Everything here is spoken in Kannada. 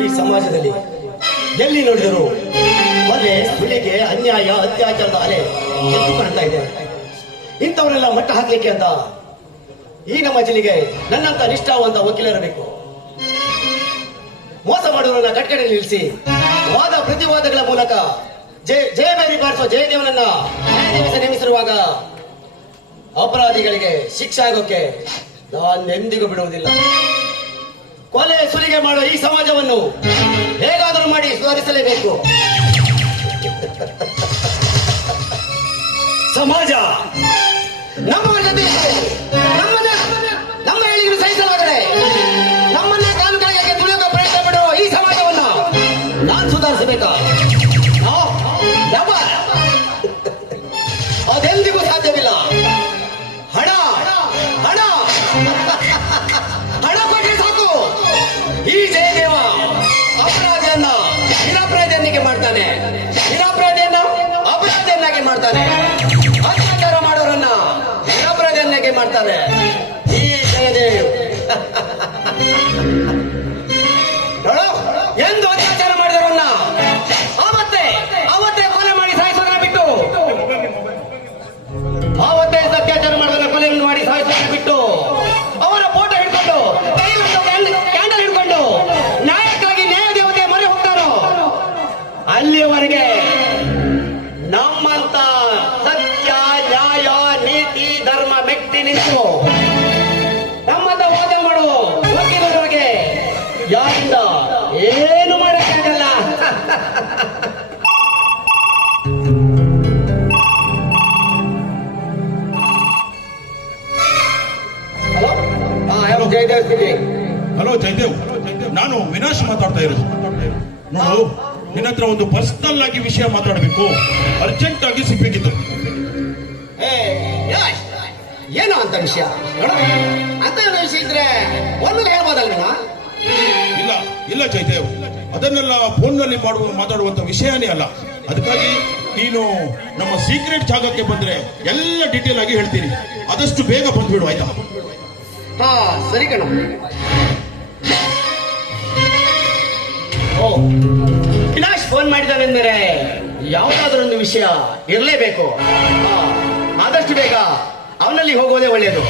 ಈ ಸಮಾಜದಲ್ಲಿ ಎಲ್ಲಿ ನೋಡಿದರು ಮೊನ್ನೆ ಹುಲಿಗೆ ಅನ್ಯಾಯ, ಅತ್ಯಾಚಾರದ ಅಲೆ ಎದ್ದು ಕಾಣ್ತಾ ಇದೆ. ಇಂಥವರೆಲ್ಲ ಮಟ್ಟ ಹಾಕ್ಲಿಕ್ಕೆ ಅಂತ ಈ ನಮ್ಮ ಜಿಲ್ಲೆಗೆ ನನ್ನಂತ ನಿಷ್ಠಾವಂತ ವಕೀಲರಬೇಕು ಮೋಸ ಮಾಡುವವರನ್ನ ಕಟ್ಕಡೆ ನಿಲ್ಲಿಸಿ ವಾದ, ಪ್ರತಿವಾದಗಳ ಮೂಲಕ ಜಯ ಜಯಬೇರಿ ಬಾರಿಸುವ ಜಯದೇವನನ್ನ ನೇಮಿಸಿರುವಾಗ ಅಪರಾಧಿಗಳಿಗೆ ಶಿಕ್ಷೆ ಆಗೋಕೆ ನಾನೆಂದಿಗೂ ಬಿಡುವುದಿಲ್ಲ. ಕೊಲೆ ಸುಲಿಗೆ ಮಾಡುವ ಈ ಸಮಾಜವನ್ನು ಹೇಗಾದರೂ ಮಾಡಿ ಸುಧಾರಿಸಲೇಬೇಕು. ಸಮಾಜ ನಮ್ಮ ಜೊತೆ ನಮ್ಮ ಹೇಳಿದ್ರು ಸಹಿಸಲಾಗದೆ ನಮ್ಮನ್ನ ಕಾಲು ಕೆಳಗೆ ಪ್ರಯತ್ನ ಪಡುವ ಈ ಸಮಾಜವನ್ನ ನಾನು ಸುಧಾರಿಸಬೇಕಾ. ಅದೆಂದಿಗೂ ಸಾಧ್ಯವಿಲ್ಲ. ಹಣ ಕೊಟ್ಟರೆ ಸಾಕು. ಈ ಜಯದೇವ ಅಪರಾಧಿಯನ್ನ ನಿರಾಪರಾಧಿಯನ್ನಿಗೆ ಮಾಡ್ತಾನೆ. ನಿರಾಪರಾಧಿಯನ್ನ ಅಪರಾಧಿಯನ್ನಾಗಿ ಮಾಡ್ತಾನೆ. ಅತ್ಯಾಚಾರ ಮಾಡೋರನ್ನ ನಿರಾಪರಾಧಿಯನ್ನಾಗಿ ಮಾಡ್ತಾನೆ. ಈ ಜಯದೇವ್. ಅಲ್ಲಿಯವರೆಗೆ ನಮ್ಮಂತ ಸತ್ಯ ನ್ಯಾಯ ನೀತಿ ಧರ್ಮ ವ್ಯಕ್ತಿ ನಿಂತು ನಮ್ಮಂತ ವಾದ ಮಾಡು. ವಕೀಲರಿಗೆ ಯಾರಿಂದ ಏನು ಮಾಡಕ್ಕಾಗಲ್ಲ. ಹಲೋ? ಜಯದೇವ್ ಹಲೋ ಜಯದೇವ್. ನಾನು ವಿನಾಶ್ ಮಾತಾಡ್ತಾ ಇರೋದು. ನೋಡು ನಿನ್ನ ಹತ್ರ ಒಂದು ಪರ್ಸನಲ್ ಆಗಿ ವಿಷಯ ಮಾತಾಡಬೇಕು. ಅರ್ಜೆಂಟ್ ಆಗಿ ಸಿಗ್ಬೇಕಿತ್ತು. ಏನು ಅಂತ ವಿಷಯ? ಅಂತ ವಿಷಯ ಇದ್ರೆ ಒಂದಲ್ಲಿ ಹೇಳ್ಬೋದಲ್ಲ ಇಲ್ಲ ಇಲ್ಲ ಜಯದೇವ್ ಅದನ್ನೆಲ್ಲ ಫೋನ್ನಲ್ಲಿ ಮಾಡುವ ಮಾತಾಡುವಂತ ವಿಷಯನೇ ಅಲ್ಲ. ಅದಕ್ಕಾಗಿ ನೀನು ನಮ್ಮ ಸೀಕ್ರೆಟ್ ಜಾಗಕ್ಕೆ ಬಂದ್ರೆ ಎಲ್ಲ ಡೀಟೇಲ್ ಆಗಿ ಹೇಳ್ತೀನಿ. ಆದಷ್ಟು ಬೇಗ ಬಂದ್ಬಿಡು ಆಯ್ತಾ? ಹಾ ಸರಿ ಕಣ. ಓ ವಿನಾಶ್ ಫೋನ್ ಮಾಡಿದಾನೆಂದರೆ ಯಾವುದಾದ್ರೂ ಒಂದು ವಿಷಯ ಇರಲೇಬೇಕು. ಆದಷ್ಟು ಬೇಗ ಅವನಲ್ಲಿ ಹೋಗೋದೇ ಒಳ್ಳೆಯದು.